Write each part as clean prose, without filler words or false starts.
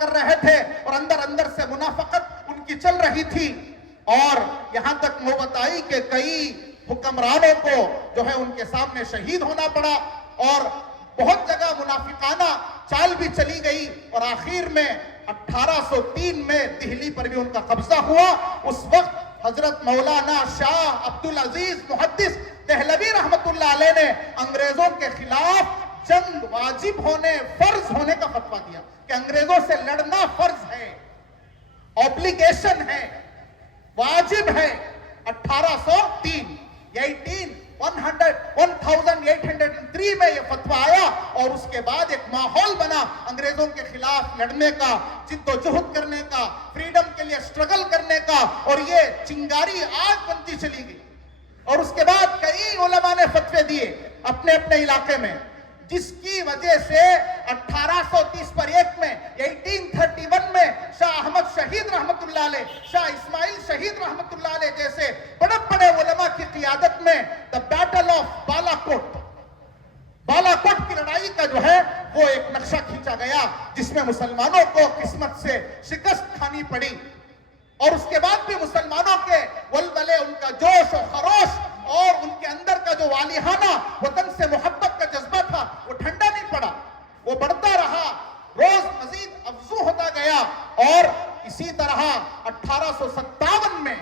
کر رہے تھے اور اندر اندر سے منافقت ان کی چل رہی تھی، اور یہاں تک نوبت آئی کہ کئی حکمرانوں کو جو ہے ان کے سامنے شہید ہونا پڑا، اور بہت جگہ منافقانہ چال بھی چلی گئی، اور آخر میں 1803 میں دہلی پر بھی ان کا قبضہ ہوا۔ اس وقت حضرت مولانا شاہ عبدالعزیز محدث دہلوی رحمت اللہ علیہ نے انگریزوں کے خلاف جنگ واجب ہونے، فرض ہونے کا فتویٰ دیا کہ انگریزوں سے لڑنا فرض ہے، اوبلیگیشن ہے، واجب ہے۔ 1803 1803 میں یہ فتویٰ آیا، اور اس کے بعد ایک ماحول بنا انگریزوں کے خلاف لڑنے کا، جد و جہد کرنے کا، فریڈم کے لیے سٹرگل کرنے کا، اور یہ چنگاری آگ بنتی چلی گئی۔ اور اس کے بعد کئی علماء نے فتوے دیے اپنے اپنے علاقے میں، جس کی وجہ سے 1830 پر 1 میں 1831 میں شاہ احمد شہید رحمت اللہ علیہ، شاہ اسماعیل شہید رحمت اللہ علیہ جیسے بڑے بڑے علماء کی قیادت میں دا بیٹل آف بالاکوٹ کی لڑائی کا جو ہے وہ ایک نقشہ کھینچا گیا، جس میں مسلمانوں کو قسمت سے شکست کھانی پڑی، اور اس کے بعد بھی مسلمانوں کے ولولے، ان کا جوش و خروش اور ان کے اندر کا جو والہانہ وطن سے محبت کا جذبہ تھا وہ ٹھنڈا نہیں پڑا، وہ بڑھتا رہا، روز مزید افزوں ہوتا گیا۔ اور اسی طرح 1857 میں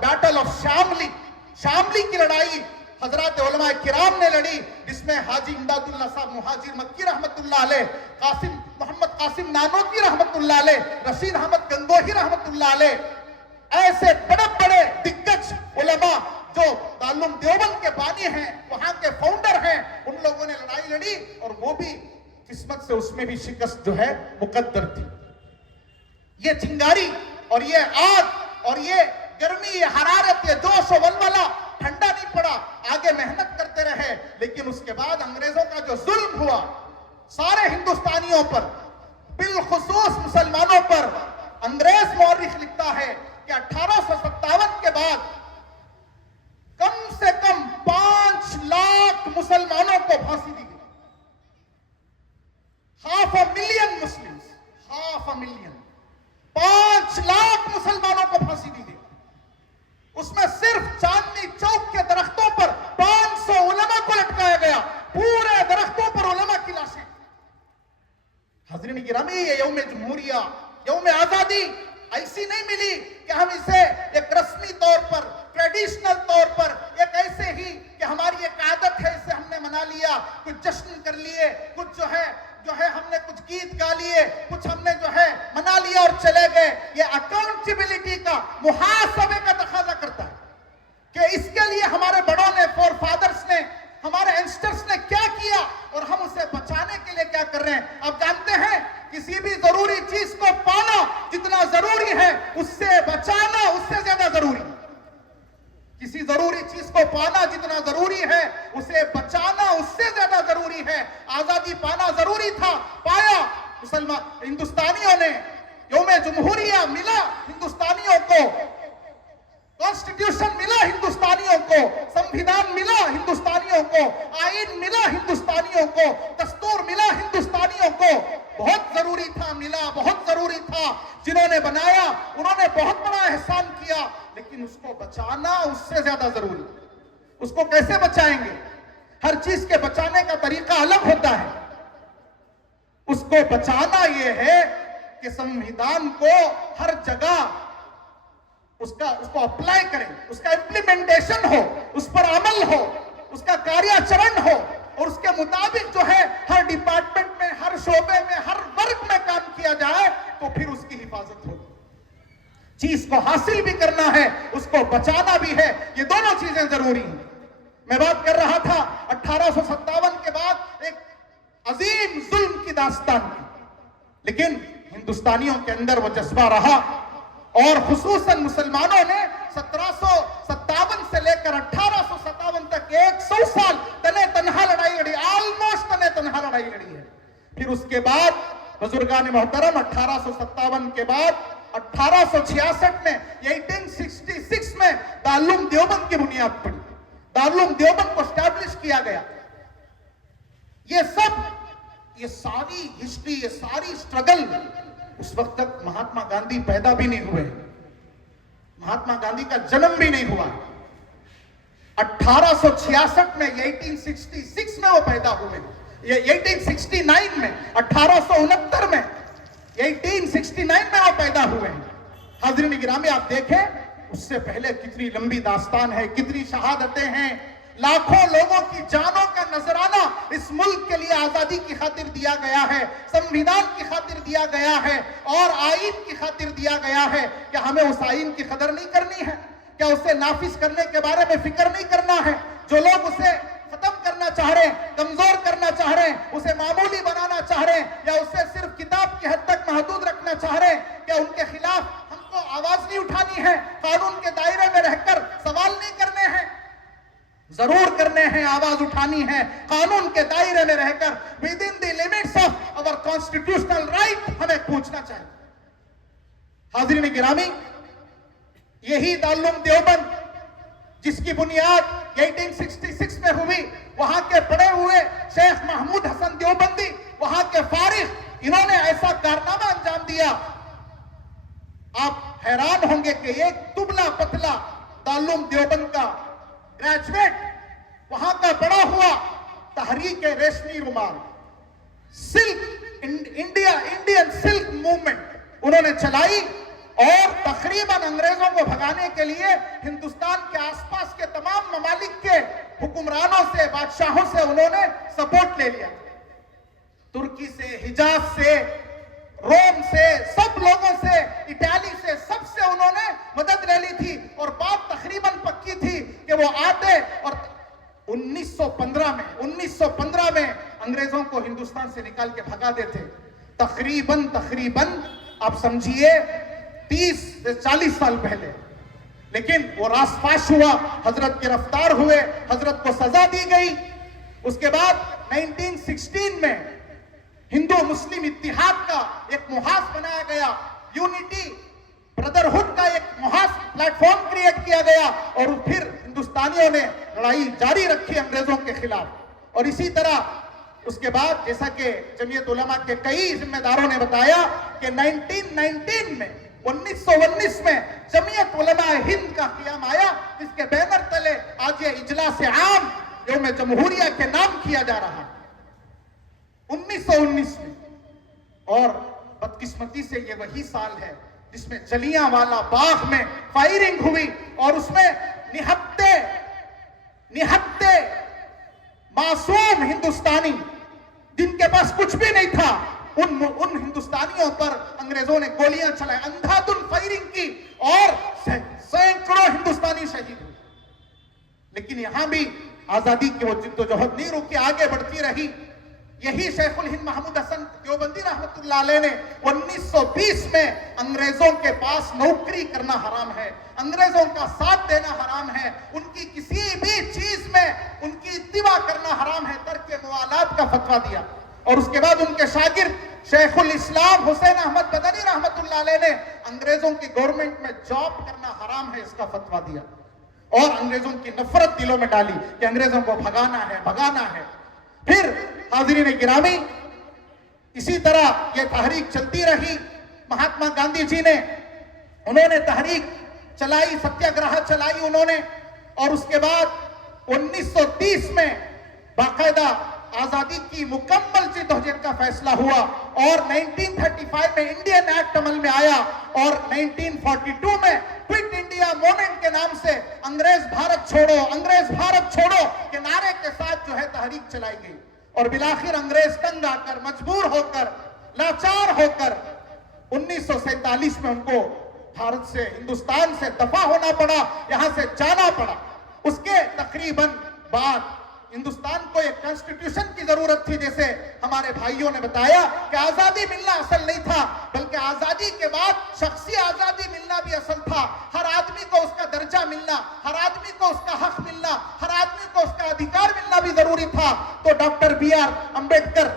بیٹل آف شاملی کی لڑائی حضرات علماء کرام نے لڑی، جس میں حاجی امداد اللہ صاحب مہاجر مکی رحمت اللہ علیہ، محمد قاسم نانوتوی رحمت اللہ علیہ، رشید احمد گنگوہی رحمت اللہ علیہ، ایسے بڑے بڑے دگج علماء جو دارالعلوم دیوبند کے بانی ہیں، وہاں کے فاؤنڈر ہیں، ان لوگوں نے لڑائی لڑی، اور وہ بھی قسمت سے اس میں بھی شکست جو ہے مقدر تھی۔ یہ چنگاری اور یہ آگ اور یہ گرمی، یہ حرارت، یہ جوش و ولولہ ٹھنڈا نہیں پڑا، آگے محنت کرتے رہے۔ لیکن اس کے بعد انگریزوں کا جو ظلم ہوا سارے ہندوستانیوں پر، بالخصوص مسلمانوں پر، انگریز مورخ لکھتا ہے کہ 1857 کے بعد کم سے کم 5 لاکھ مسلمانوں کو پھانسی دی گئی۔ 500,000 مسلمز، 500,000، 5 لاکھ مسلمانوں کو پھانسی دی گئی۔ اس میں صرف چاندنی چوک کے درختوں پر 500 علماء کو لٹکایا گیا، پورے درختوں پر علماء کی لاشیں۔ حضرین گرامی، یہ یوم جمہوریہ، یوم آزادی ایسی نہیں ملی کہ ہم اسے ایک رسمی طور پر، ٹریڈیشنل طور پر، ایک ایسے ہی کہ ہماری ایک عادت ہے اسے ہم نے منا لیا، کچھ جشن کر لیے، کچھ جو ہے ہم نے کچھ گیت گا لیے، کچھ ہم نے جو ہے منا لیا اور چلے گئے۔ یہ اکاؤنٹیبلٹی کا، محاسبے کا تقاضا کرتا ہے کہ اس کے لیے ہمارے بڑوں نے، فور فادرز نے، ہمارے اینسٹرز نے کیا کیا، اور ہم اسے بچانے کے لیے کیا کر رہے ہیں۔ آپ جانتے ہیں کسی بھی ضروری چیز کو پانا جتنا ضروری ہے، اس سے بچانا اس سے زیادہ ضروری ہے۔ کسی ضروری چیز کو پانا جتنا ضروری ہے، اسے بچانا اس سے زیادہ ضروری ہے۔ آزادی پانا ضروری تھا، پایا ہندوستانیوں نے۔ یوم جمہوریہ ملا ہندوستانیوں کو، کانسٹیٹیوشن ملا ہندوستانیوں کو، سمویدھان ملا ہندوستانیوں کو، آئین ملا ہندوستانیوں کو، دستور ملا ہندوستانیوں کو۔ بہت ضروری تھا، ملا بہت ضروری تھا۔ جنہوں نے بنایا انہوں نے بہت بڑا احسان کیا، لیکن اس کو بچانا اس سے زیادہ ضروری۔ اس کو کیسے بچائیں گے؟ ہر چیز کے بچانے کا طریقہ الگ ہوتا ہے۔ اس کو بچانا یہ ہے کہ سمویدھان کو ہر جگہ اس کو اپلائی کریں، اس کا امپلیمنٹیشن ہو، اس پر عمل ہو، اس کا کاریہ چرن ہو، اور اس کے مطابق جو ہے ہر ڈپارٹمنٹ میں، ہر شعبے میں، ہر ورگ میں کام کیا جائے، تو پھر اس کی حفاظت ہوگی۔ چیز کو حاصل بھی کرنا ہے، اس کو بچانا بھی ہے، یہ دونوں چیزیں ضروری ہیں۔ میں بات کر رہا تھا 1857 کے بعد ایک عظیم ظلم کی داستان کی، لیکن ہندوستانیوں کے اندر وہ جذبہ رہا، اور خصوصاً مسلمانوں نے 1757 سے لے کر 1857 تک 100 سال تنے تنہا لڑائی لڑی، آلموسٹ تنے تنہا لڑائی لڑی ہے۔ پھر اس کے بعد بزرگان محترم 1857 کے بعد 1866 میں 1866 میں دارالعلوم دیوبند کی بنیاد پڑی، دارالعلوم دیوبند کو اسٹیبلش کیا گیا۔ یہ سب یہ ساری ہسٹری، یہ ساری سٹرگل، اس وقت تک مہاتما گاندھی پیدا بھی نہیں ہوئے، مہاتما گاندھی کا جنم بھی نہیں ہوا۔ 1866 میں، 1866 میں وہ پیدا ہوئے، یہ 1869 میں، 1869 میں، 1869 میں وہ پیدا ہوئے ہیں۔ حاضرین گرامی آپ دیکھیں اس سے پہلے کتنی لمبی داستان ہے، کتنی شہادتیں ہیں، لاکھوں لوگوں کی جانوں کا نذرانہ اس ملک کے لیے آزادی کی خاطر دیا گیا ہے، سنویدھان کی خاطر دیا گیا ہے اور آئین کی خاطر دیا گیا ہے۔ کیا ہمیں اس آئین کی قدر نہیں کرنی ہے؟ کیا اسے نافذ کرنے کے بارے میں فکر نہیں کرنا ہے؟ جو لوگ اسے ختم کرنا چاہ رہے ہیں، کمزور کرنا چاہ رہے ہیں، اسے معمولی بنانا چاہ رہے ہیں، یا اسے صرف کتاب کی حد تک محدود رکھنا چاہ رہے ہیں، کیا ان کے خلاف ہم کو آواز نہیں اٹھانی ہے؟ قانون کے دائرے میں رہ کر سوال نہیں کرنے ہیں؟ ضرور کرنے ہیں، آواز اٹھانی ہے، قانون کے دائرے میں رہ کر within the limits of our constitutional right ہمیں پوچھنا چاہیے۔ حاضرین گرامی، یہی دارالعلوم دیوبند جس کی بنیاد 1866 میں ہوئی، وہاں کے پڑھے ہوئے شیخ محمود حسن دیوبندی، وہاں کے فارغ، انہوں نے ایسا کارنامہ انجام دیا، آپ حیران ہوں گے کہ ایک دبلا پتلا دارالعلوم دیوبند کا گریجویٹ، وہاں کا پڑھا ہوا، تحریک ریشمی رومال، سلک انڈین سلک موومنٹ انہوں نے چلائی، اور تقریباً انگریزوں کو بھگانے کے لیے ہندوستان کے آس پاس کے تمام ممالک کے حکمرانوں سے، بادشاہوں سے انہوں نے سپورٹ لے لیا، ترکی سے، حجاز سے، روم سے، سب لوگوں سے، اٹالی سے، سب سے انہوں نے مدد لے لی تھی، اور بات تقریباً پکی تھی کہ وہ آتے اور 1915 میں انگریزوں کو ہندوستان سے نکال کے بھگا دیتے۔ تقریباً آپ سمجھیے 30 سے 40 سال پہلے، لیکن وہ راز فاش ہوا، حضرت گرفتار ہوئے، حضرت کو سزا دی گئی۔ اس کے بعد 1916 میں ہندو مسلم اتحاد کا ایک محاذ بنایا گیا، یونٹی بردرہڈ کا ایک محاذ پلیٹ فارم کریٹ کیا گیا، اور پھر ہندوستانیوں نے لڑائی جاری رکھی انگریزوں کے خلاف۔ اور اسی طرح اس کے بعد جیسا کہ جمعیت علماء کے کئی ذمہ داروں نے بتایا کہ 1919 میں، 1919 میں جمعیت علماء ہند کا قیام آیا، جس کے بینر تلے آج یہ اجلاس عام یوم جمہوریہ کے نام کیا جا رہا ہے، 1919 میں۔ اور بدقسمتی سے یہ وہی سال ہے جس میں جلیاں والا باغ میں فائرنگ ہوئی، اور اس میں نہتے معصوم ہندوستانی جن کے پاس کچھ بھی نہیں تھا، ان ہندوستانیوں پر انگریزوں نے گولیاں چلائیں، اندھا دھند فائرنگ کی، اور سینکڑوں ہندوستانی شہید ہوئے۔ لیکن یہاں بھی آزادی کی وہ جد و جہد نہیں رکی، آگے بڑھتی رہی۔ یہی شیخ الہند محمود حسن دیوبندی رحمت اللہ علیہ نے 1920 میں انگریزوں کے پاس نوکری کرنا حرام ہے، انگریزوں کا ساتھ دینا حرام ہے، ان کی کسی بھی چیز میں ان کی اتباع کرنا حرام ہے، ترک موالات کا فتویٰ دیا۔ اور اس کے بعد ان کے شاگرد شیخ الاسلام حسین احمد مدنی رحمت اللہ علیہ نے انگریزوں کی گورنمنٹ میں جاب کرنا حرام ہے، اس کا فتویٰ دیا، اور انگریزوں کی نفرت دلوں میں ڈالی کہ انگریزوں کو بھگانا ہے۔ پھر حاضرین گرامی، اسی طرح یہ تحریک چلتی رہی۔ مہاتما گاندھی جی نے انہوں نے تحریک چلائی، ستیہ گرہ چلائی انہوں نے، اور اس کے بعد 1930 میں باقاعدہ آزادی کی مکمل جدوجہد کا فیصلہ ہوا، اور 1935 میں انڈین ایکٹ عمل میں آیا، اور 1942 میں کوئٹ انڈیا موومنٹ کے نام سے انگریز بھارت چھوڑو کے نعرے کے ساتھ جو ہے تحریک چلائی گئی، اور بالآخر انگریز تنگ آ کر، مجبور ہو کر، لاچار ہو کر 1947 میں ان کو بھارت سے، ہندوستان سے دفع ہونا پڑا، یہاں سے جانا پڑا۔ اس کے تقریباً بعد ہندوستان کو ایک کانسٹیٹیوشن کی ضرورت تھی، جیسے ہمارے بھائیوں نے بتایا کہ آزادی ملنا اصل نہیں تھا، بلکہ آزادی کے بعد شخصی آزادی ملنا بھی اصل تھا۔ ہر آدمی کو اس کا درجہ ملنا، ہر آدمی کو اس کا حق ملنا، ہر آدمی کو اس کا ادھیکار ملنا بھی ضروری تھا۔ تو ڈاکٹر بی آر امبیڈکر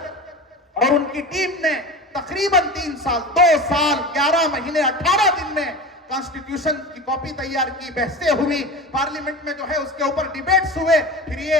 اور ان کی ٹیم نے تقریباً 3 سال، 2 سال 11 مہینے 18 دن میں کانسٹیٹیوشن کی کاپی تیار کی، بحثیں ہوئی، پارلیمنٹ میں جو ہے اس کے اوپر ڈیبیٹس ہوئے، پھر یہ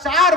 4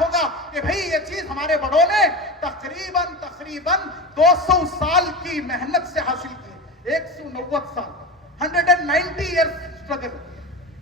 ہوگا کہ بھئی یہ چیز ہمارے بڑوں نے تقریباً 200 سال کی محنت سے حاصل کی، 190 سال، 190 ایئرز اسٹرگل،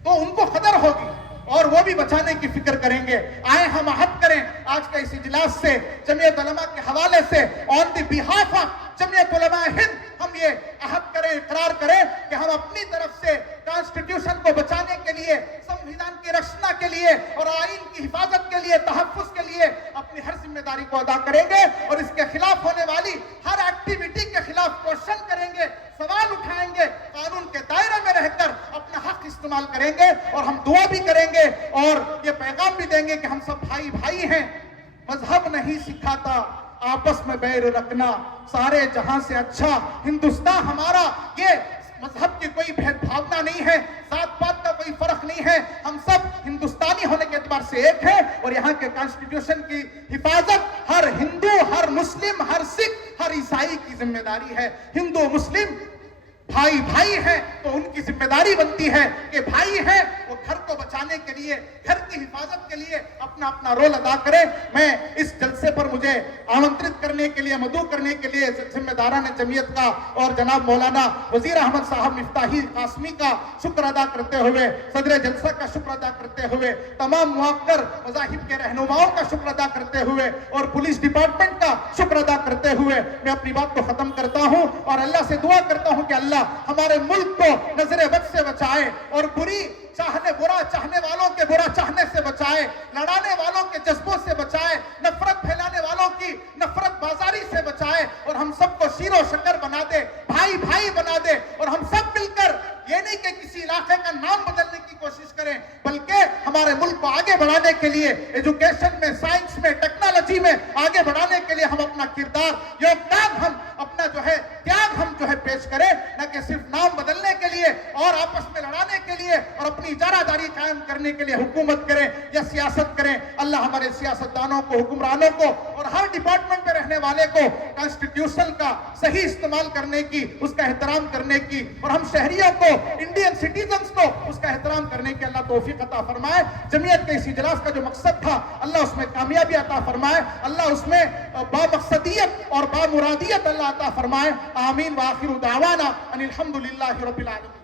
تو ان کو قدر ہوگی اور وہ بھی بچانے کی فکر کریں گے۔ آئیں ہم عہد کریں آج کا اس اجلاس سے، جمعیت علماء کے حوالے سے، آن دی بہاف آف جمعیت علماء ہند، ہم یہ عہد کریں، اقرار کریں کہ ہم اپنی طرف سے کانسٹیٹیوشن کو بچانے کے لیے، سمویدھان کی رکشنا کے لیے اور آئین کی حفاظت کے لیے، تحفظ کے لیے اپنی ہر ذمہ داری کو ادا کریں گے، اور اس کے خلاف ہونے والی ہر ایکٹیویٹی کے خلاف کوشچن کریں گے، سوال اٹھائیں گے، قانون کے دائرے میں رہ کر اپنا حق استعمال کریں گے، اور ہم دعا بھی کریں گے اور یہ پیغام بھی دیں گے کہ ہم سب بھائی بھائی ہیں۔ مذہب نہیں سکھاتا آپس میں بیر رکھنا، سارے جہاں سے اچھا ہندوستان ہمارا، یہ مذہب کی کوئی بھید بھاونا نہیں ہے، ذات پات کا کوئی فرق نہیں ہے، ہم سب ہندوستانی ہونے کے اعتبار سے ایک ہیں، اور یہاں کے کانسٹیٹیوشن کی حفاظت ہر ہندو، ہر مسلم، ہر سکھ، ہر عیسائی کی ذمہ داری ہے۔ ہندو مسلم بھائی بھائی ہیں تو ان کی ذمہ داری بنتی ہے کہ بھائی ہیں وہ گھر کو بچانے کے لیے، گھر کی حفاظت کے لیے اپنا اپنا رول ادا کرے۔ میں اس جلسے پر مجھے آمنترت کرنے کے لیے، مدعو کرنے کے لیے ذمہ داران جمعیت کا اور جناب مولانا وزیر احمد صاحب مفتاحی قاسمی کا شکر ادا کرتے ہوئے، صدر جلسہ کا شکر ادا کرتے ہوئے، تمام موقر مذاہب کے رہنماؤں کا شکر ادا کرتے ہوئے، اور پولیس ڈپارٹمنٹ کا شکر ادا کرتے ہوئے میں اپنی بات کو ختم کرتا ہوں، اور اللہ سے دعا کرتا ہوں کہ اللہ ہمارے ملک کو نظر بد سے بچائے، اور برا چاہنے والوں کے برا چاہنے سے بچائے، لڑانے والوں کے جذبوں سے بچائے، نفرت پھیلانے والوں کی نفرت بازاری سے بچائے، اور ہم سب کو شیر و شکر بنا دے، بھائی بھائی بنا دے، اور ہم سب مل کر یہ نہیں کہ کسی علاقے کا نام بدلنے کی کوشش کریں، بلکہ ہمارے ملک کو آگے بڑھانے کے لیے، ایجوکیشن میں، سائنس میں، ٹیکنالوجی میں آگے بڑھانے کے لیے ہم اپنا کردار، یوگدان، ہم اپنا تیاگ ہم پیش کریں، نہ کہ صرف نام بدلنے کے لیے اور آپس میں لڑانے کے لیے اور اپنی اجارہ داری قائم کرنے کے لیے حکومت کریں یا سیاست کریں۔ اللہ ہمارے سیاستدانوں کو، حکمرانوں کو اور ہر ڈپارٹمنٹ میں رہنے والے کو کانسٹیٹیوشن کا صحیح استعمال کرنے کی، اس کا احترام کرنے کی، اور ہم شہریوں کو، انڈین سٹیزنز کو اس کا احترام کرنے کی اللہ توفیق عطا فرمائے۔ جمعیت کے اس اجلاس کا جو مقصد تھا اللہ اس میں کامیابی عطا فرمائے، اللہ اس میں بامقصدیت اور بامرادیت اللہ عطا فرمائے۔ آمین وآخر دعوانا ان الحمدللہ رب العالمین۔